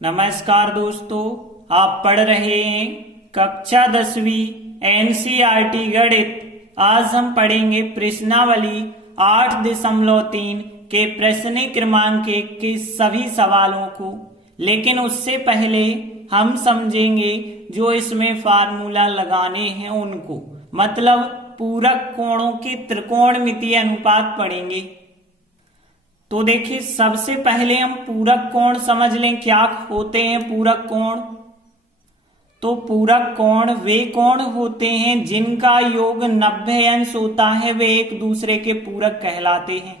नमस्कार दोस्तों, आप पढ़ रहे हैं कक्षा 10वीं एनसीईआरटी गणित। आज हम पढ़ेंगे प्रश्नावली 8.3 के प्रश्न क्रमांक 1 के सभी सवालों को। लेकिन उससे पहले हम समझेंगे जो इसमें फार्मूला लगाने हैं उनको, मतलब पूरक कोणों के त्रिकोणमितीय अनुपात पढ़ेंगे। तो देखिए, सबसे पहले हम पूरक कोण समझ लें क्या होते हैं पूरक कोण। तो पूरक कोण वे कोण होते हैं जिनका योग 90 अंश होता है, वे एक दूसरे के पूरक कहलाते हैं।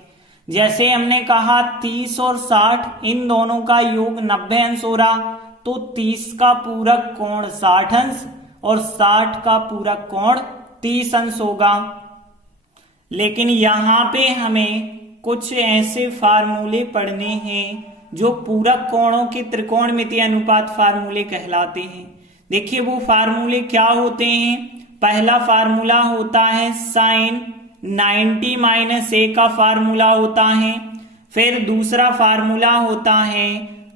जैसे हमने कहा 30 और 60, इन दोनों का योग 90 अंश हो रहा, तो 30 का पूरक कोण 60 अंश और 60 का पूरक कोण 30 अंश होगा। लेकिन यहाँ पे हमें कुछ ऐसे फार्मूले पढ़ने हैं जो पूरक कोणों के त्रिकोणमितीय अनुपात फार्मूले कहलाते हैं। देखिए वो फार्मूले क्या होते हैं। पहला फार्मूला होता है साइन 90 - a का फार्मूला होता है। फिर दूसरा फार्मूला होता है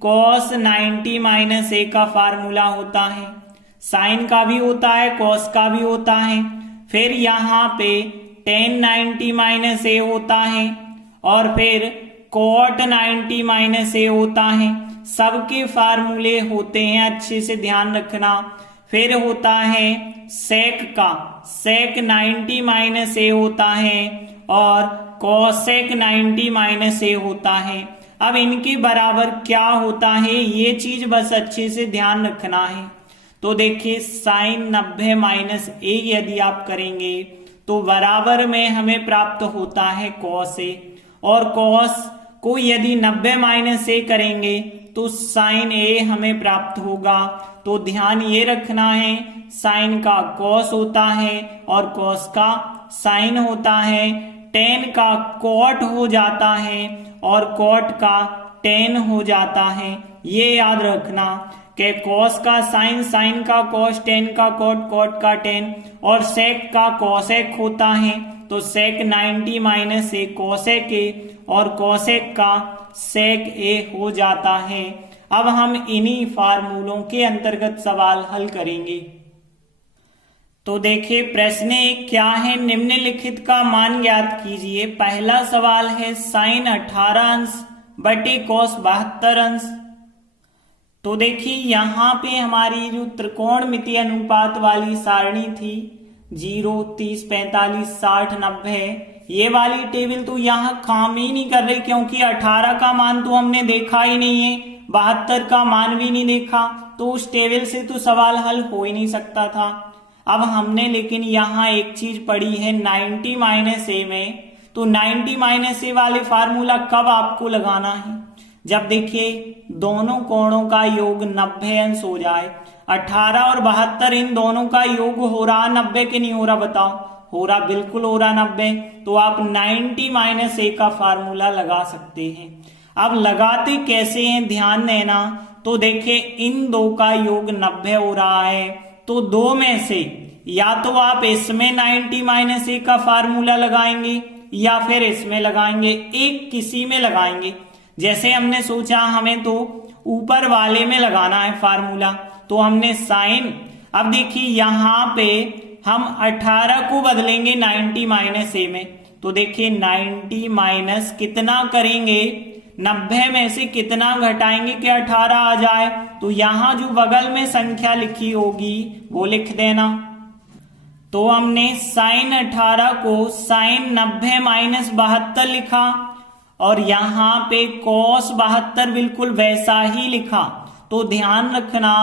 कॉस 90 - a का फार्मूला होता है। साइन का भी होता है, कॉस का भी होता है। फिर यहाँ पे tan 90 - a होता है और फिर cot 90 - a होता है। सबके फार्मूले होते हैं, अच्छे से ध्यान रखना। फिर होता है sec 90 - a होता है और cosec 90 - a होता है। अब इनके बराबर क्या होता है ये चीज बस अच्छे से ध्यान रखना है। तो देखिए साइन 90 - a यदि आप करेंगे तो बराबर में हमें प्राप्त होता है cos a, और cos को यदि 90 - a करेंगे तो साइन a हमें प्राप्त होगा। तो ध्यान ये रखना है, साइन का cos होता है और cos का साइन होता है। tan का cot हो जाता है और cot का tan हो जाता है। ये याद रखना कि cos का साइन, साइन का cos, tan का cot, cot का tan और sec का cosec होता है। तो sec 90 - a cosec a और cosec का sec a हो जाता है। अब हम इन्हीं फार्मूलों के अंतर्गत सवाल हल करेंगे। तो देखिए प्रश्न 1 क्या है, निम्नलिखित का मान ज्ञात कीजिए। पहला सवाल है साइन 18 अंश बटे cos 72 अंश। तो देखिए यहाँ पे हमारी जो त्रिकोणमितीय अनुपात वाली सारणी थी 0, 30, 45, 60, 90, ये वाली टेबल तो यहाँ काम ही नहीं कर रही, क्योंकि 18 का मान तो हमने देखा ही नहीं है, 72 का मान भी नहीं देखा, तो उस टेबल से तो सवाल हल हो ही नहीं सकता था। अब हमने लेकिन यहाँ एक चीज पढ़ी है 90 - a में, तो 90 - a वाले फार्मूला कब आपको लगाना है, जब देखिए दोनों कोणों का योग 90 अंश हो जाए। 18 और 72 इन दोनों का योग हो रहा 90 के नहीं हो रहा, बताओ। हो रहा, बिल्कुल हो रहा 90। तो आप 90 - a का फार्मूला लगा सकते हैं। अब लगाते कैसे हैं ध्यान देना। तो देखिए इन दो का योग 90 हो रहा है, तो दो में से या तो आप इसमें 90 - a का फार्मूला लगाएंगे या फिर इसमें लगाएंगे, एक किसी में लगाएंगे। जैसे हमने सोचा हमें तो ऊपर वाले में लगाना है फार्मूला, तो हमने साइन, अब देखिए यहां पे हम 18 को बदलेंगे 90 - a में। तो देखिए 90 माइनस कितना करेंगे, 90 में से कितना घटाएंगे कि 18 आ जाए। तो यहां जो बगल में संख्या लिखी होगी वो लिख देना। तो हमने साइन 18 को साइन 90 - 72 लिखा और यहां पे cos 72 बिल्कुल वैसा ही लिखा। तो ध्यान रखना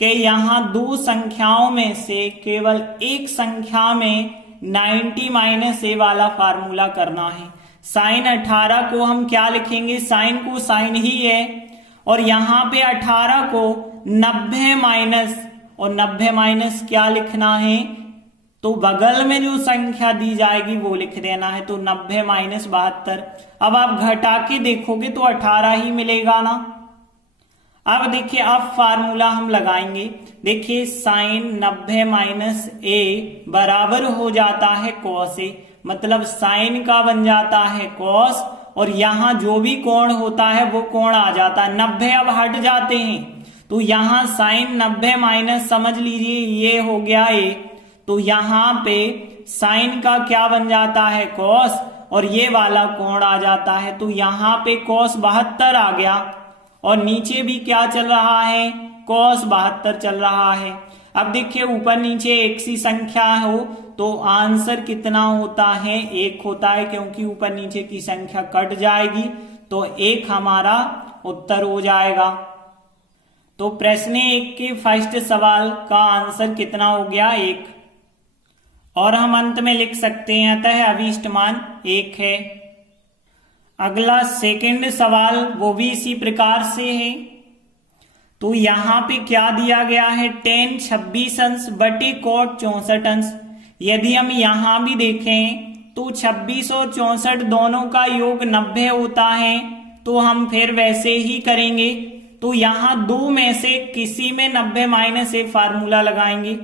कि यहां दो संख्याओं में से केवल एक संख्या में 90 - a वाला फार्मूला करना है। साइन 18 को हम क्या लिखेंगे, साइन को साइन ही है, और यहां पे 18 को 90 माइनस, और 90 माइनस क्या लिखना है, तो बगल में जो संख्या दी जाएगी वो लिख देना है। तो 90 - 72। अब आप घटा के देखोगे तो 18 ही मिलेगा ना। अब देखिए अब फार्मूला हम लगाएंगे। देखिए साइन 90 - a बराबर हो जाता है cos a, मतलब साइन का बन जाता है cos और यहाँ जो भी कोण होता है वो कोण आ जाता है। 90 अब हट जाते हैं तो यहाँ साइन 90 माइनस समझ लीजिए ये हो गया ए, तो यहाँ पे साइन का क्या बन जाता है कॉस, और ये वाला कोण आ जाता है, तो यहाँ पे कॉस 72 आ गया और नीचे भी क्या चल रहा है कॉस 72 चल रहा है। अब देखिए ऊपर नीचे एक सी संख्या हो तो आंसर कितना होता है 1 होता है, क्योंकि ऊपर नीचे की संख्या कट जाएगी तो 1 हमारा उत्तर हो जाएगा। तो प्रश्न 1 के फर्स्ट सवाल का आंसर कितना हो गया 1, और हम अंत में लिख सकते हैं अतः अभीष्ट मान 1 है। अगला सेकंड सवाल वो भी इसी प्रकार से है। तो यहां पे क्या दिया गया है tan 26 अंश बटे cot 64 अंश। यदि हम यहां भी देखें तो 26 और 64 दोनों का योग 90 होता है, तो हम फिर वैसे ही करेंगे। तो यहां दो में से किसी में 90 माइनस ए फार्मूला लगाएंगे।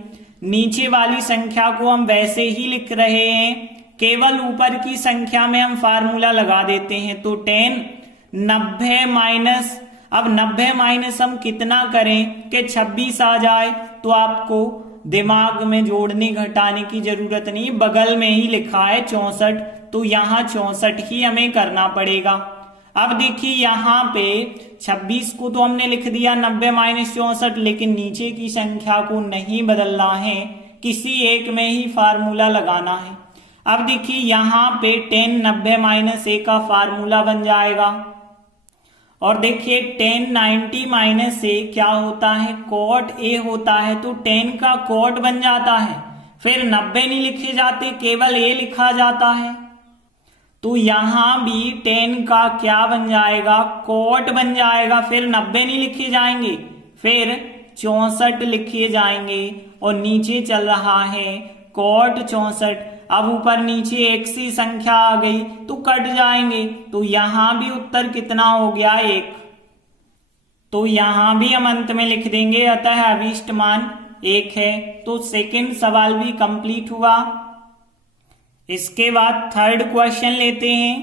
नीचे वाली संख्या को हम वैसे ही लिख रहे हैं, केवल ऊपर की संख्या में हम फार्मूला लगा देते हैं। तो tan 90 माइनस, अब 90 माइनस हम कितना करें कि 26 आ जाए, तो आपको दिमाग में जोड़ने घटाने की जरूरत नहीं, बगल में ही लिखा है 64, तो यहाँ 64 ही हमें करना पड़ेगा। अब देखिए यहाँ पे 26 को तो हमने लिख दिया 90 माइनस 64, लेकिन नीचे की संख्या को नहीं बदलना है, किसी एक में ही फार्मूला लगाना है। अब देखिए यहाँ पे tan 90 माइनस ए का फार्मूला बन जाएगा, और देखिए tan 90 माइनस ए क्या होता है cot ए होता है, तो tan का cot बन जाता है, फिर 90 नहीं लिखे जाते, केवल ए लिखा जाता है। तो यहां भी tan का क्या बन जाएगा cot बन जाएगा, फिर 90 नहीं लिखे जाएंगे, फिर 64 लिखे जाएंगे, और नीचे चल रहा है cot 64। अब ऊपर नीचे एक सी संख्या आ गई तो कट जाएंगे, तो यहां भी उत्तर कितना हो गया 1, तो यहां भी हम अंत में लिख देंगे अतः अभीष्ट मान 1 है। तो सेकंड सवाल भी कंप्लीट हुआ। इसके बाद थर्ड क्वेश्चन लेते हैं।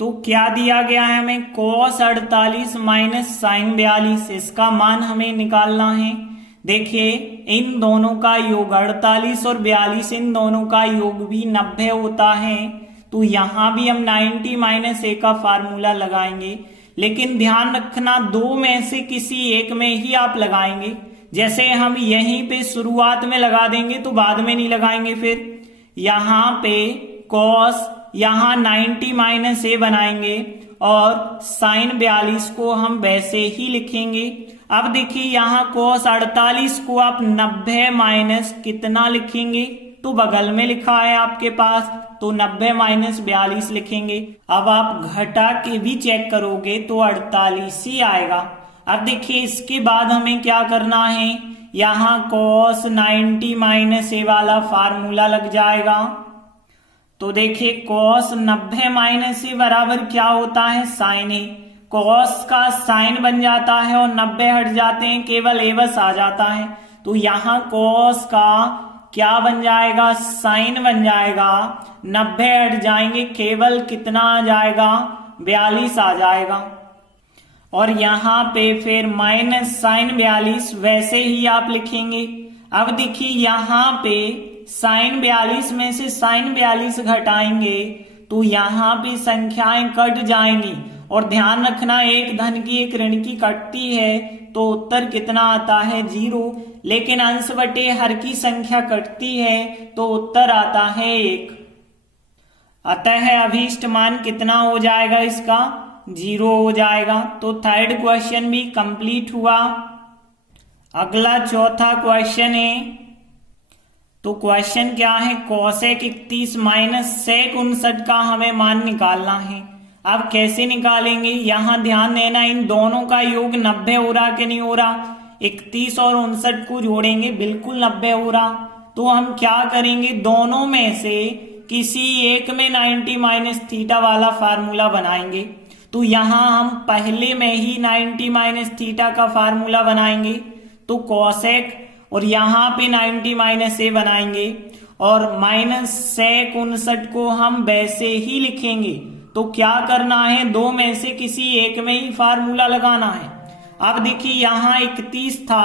तो क्या दिया गया है हमें cos 48 माइनस साइन 42, इसका मान हमें निकालना है। देखिए इन दोनों का योग 48 और 42, इन दोनों का योग भी 90 होता है, तो यहां भी हम 90 माइनस ए का फार्मूला लगाएंगे, लेकिन ध्यान रखना दो में से किसी एक में ही आप लगाएंगे। जैसे हम यहीं पे शुरुआत में लगा देंगे तो बाद में नहीं लगाएंगे, फिर यहाँ पे cos यहाँ 90 माइनस ए बनाएंगे और साइन 42 को हम वैसे ही लिखेंगे। अब देखिए यहाँ cos 48 को आप 90 माइनस कितना लिखेंगे, तो बगल में लिखा है आपके पास, तो 90 माइनस 42 लिखेंगे। अब आप घटा के भी चेक करोगे तो 48 ही आएगा। अब देखिए इसके बाद हमें क्या करना है, यहाँ cos 90 माइनस ए वाला फार्मूला लग जाएगा। तो देखिए cos 90 माइनस ए बराबर क्या होता है साइन ए, cos का साइन बन जाता है और 90 हट जाते हैं, केवल ए बस आ जाता है, तो यहाँ cos का क्या बन जाएगा साइन बन जाएगा, 90 हट जाएंगे, केवल कितना आ जाएगा 42 आ जाएगा, और यहाँ पे फिर माइनस साइन 42 वैसे ही आप लिखेंगे। अब देखिए यहाँ पे साइन 42 में से साइन 42 घटाएंगे तो यहाँ पे संख्याएं कट जाएंगी, और ध्यान रखना एक धन की एक ऋण की कटती है तो उत्तर कितना आता है 0, लेकिन अंश बटे हर की संख्या कटती है तो उत्तर आता है 1। अतः अभीष्ट मान कितना हो जाएगा इसका 0 हो जाएगा। तो थर्ड क्वेश्चन भी कंप्लीट हुआ। अगला चौथा क्वेश्चन है। तो क्वेश्चन क्या है, कोसेक 31 माइनस सेक 59 का हमें मान निकालना है। अब कैसे निकालेंगे, यहां ध्यान देना इन दोनों का योग 90 हो रहा कि नहीं हो रहा, 31 और 59 को जोड़ेंगे बिल्कुल 90 हो रहा, तो हम क्या करेंगे दोनों में से किसी एक में 90 माइनस थीटा वाला फार्मूला बनाएंगे। तो यहां हम पहले में ही 90 माइनस थीटा का फार्मूला बनाएंगे, तो कोसेक और यहाँ पे 90 माइनस ए बनाएंगे और माइनस सेक 59 को हम वैसे ही लिखेंगे। तो क्या करना है, दो में से किसी एक में ही फार्मूला लगाना है। अब देखिए यहाँ 31 था,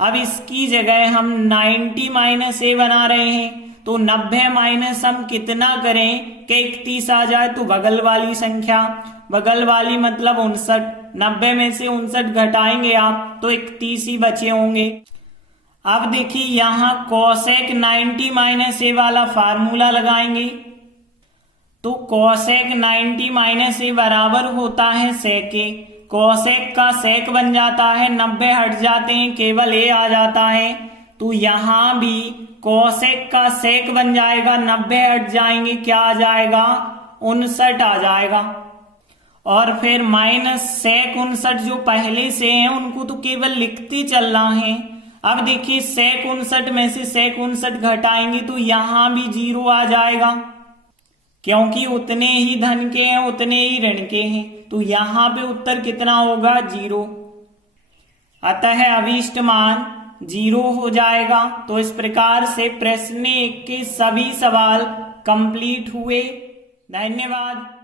अब इसकी जगह हम 90 माइनस ए बना रहे हैं, तो 90 माइनस हम कितना करें कि 31 आ जाए, तो बगल वाली संख्या, बगल वाली मतलब 59, 90 में से 59 घटाएंगे आप तो 31 ही बचे होंगे। अब देखिए यहाँ कोसेक 90 माइनस ए वाला फार्मूला लगाएंगे, तो कोसेक 90 माइनस ए बराबर होता है सेक ए, कोसेक का सेक बन जाता है, 90 हट जाते हैं, केवल ए आ जाता है, तो यहां भी कोसेक का सेक बन जाएगा, 90 हट जाएंगे, क्या आ जाएगा, 59 आ जाएगा। और फिर माइनस सेक 59 जो पहले से हैं उनको तो केवल लिखते चलना है। अब देखिए सेक 59 में से सेक 59 घटाएंगे तो यहां भी 0 आ जाएगा, क्योंकि उतने ही धन के हैं उतने ही ऋण के हैं, तो यहां पे उत्तर कितना होगा, 0। अतः अभीष्ट मान 0 हो जाएगा। तो इस प्रकार से प्रश्न 1 के सभी सवाल कंप्लीट हुए। धन्यवाद।